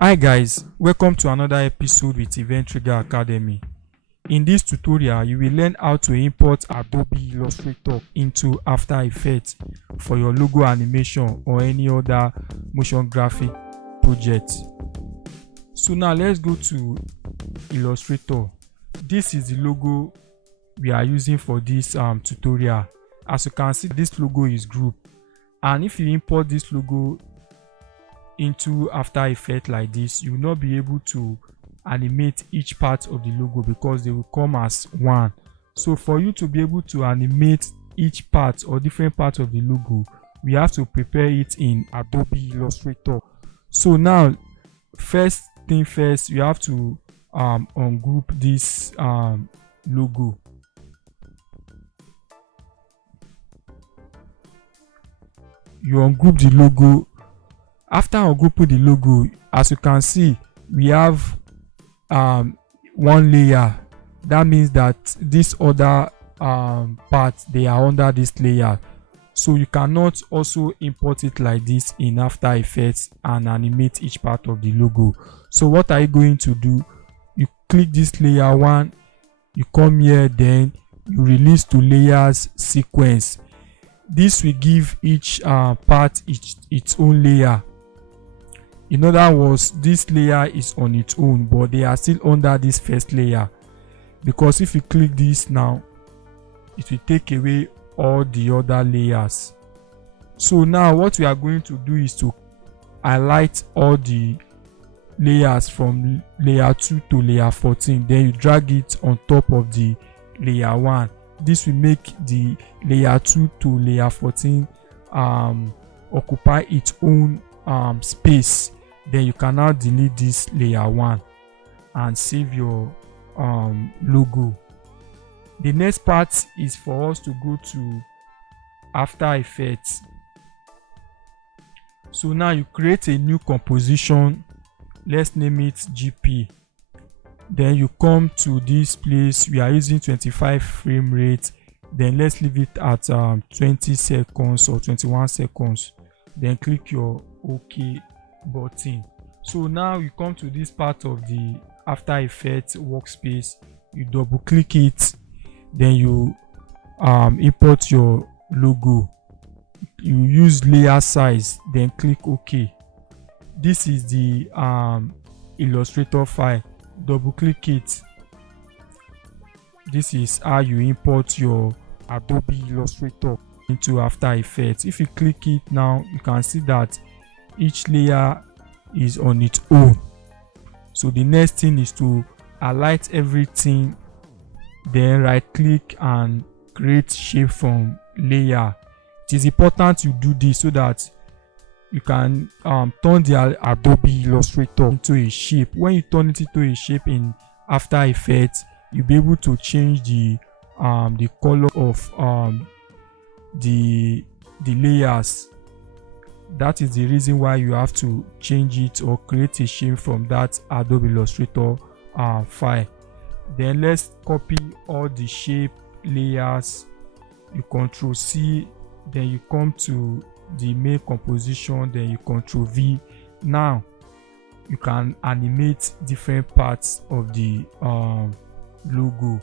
Hi guys, welcome to another episode with Eventriga Academy. In this tutorial, you will learn how to import Adobe Illustrator into After Effects for your logo animation or any other motion graphic project. So now let's go to Illustrator. This is the logo we are using for this tutorial. As you can see, this logo is grouped, and if you import this logo into After Effects like this, you will not be able to animate each part of the logo because they will come as one. So for you to be able to animate each part or different parts of the logo, we have to prepare it in Adobe Illustrator. So now, first thing first, you have to ungroup this logo. You ungroup the logo. After ungrouping the logo, as you can see, we have one layer. That means that this other parts, they are under this layer. So you cannot also import it like this in After Effects and animate each part of the logo. So what are you going to do? You click this layer 1, you come here, then you release to layers sequence. This will give each part its own layer. In other words, this layer is on its own, but they are still under this first layer, because if you click this now, it will take away all the other layers. So now what we are going to do is to highlight all the layers from layer 2 to layer 14, then you drag it on top of the layer 1. This will make the layer 2 to layer 14 occupy its own space. Then you can now delete this layer 1 and save your logo. The next part is for us to go to After Effects. So now you create a new composition. Let's name it GP. Then you come to this place. We are using 25 frame rate. Then let's leave it at 20 seconds or 21 seconds. Then click your OK button. So now you come to this part of the After Effects workspace. You double click it. Then you import your logo. You use layer size. Then click OK. This is the Illustrator file. Double click it. This is how you import your Adobe Illustrator into After Effects. If you click it now, you can see that each layer is on its own. So the next thing is to highlight everything, then right click and create shape from layer. It is important you do this so that you can turn the Adobe Illustrator into a shape. When you turn it into a shape in After Effects, you'll be able to change the color of the layers. That is the reason why you have to change it or create a shape from that Adobe Illustrator file. Then let's copy all the shape layers. You Ctrl C, then you come to the main composition, then you Ctrl V. Now you can animate different parts of the logo.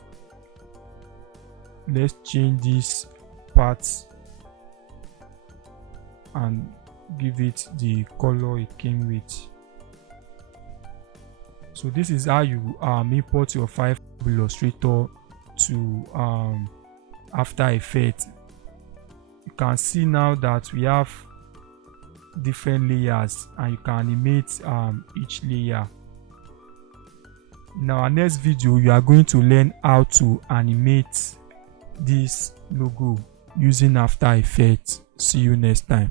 Let's change these parts and give it the color it came with. So this is how you import your file from Illustrator to After Effects. You can see now that we have different layers and you can animate each layer. In our next video, you are going to learn how to animate this logo using After Effects. See you next time.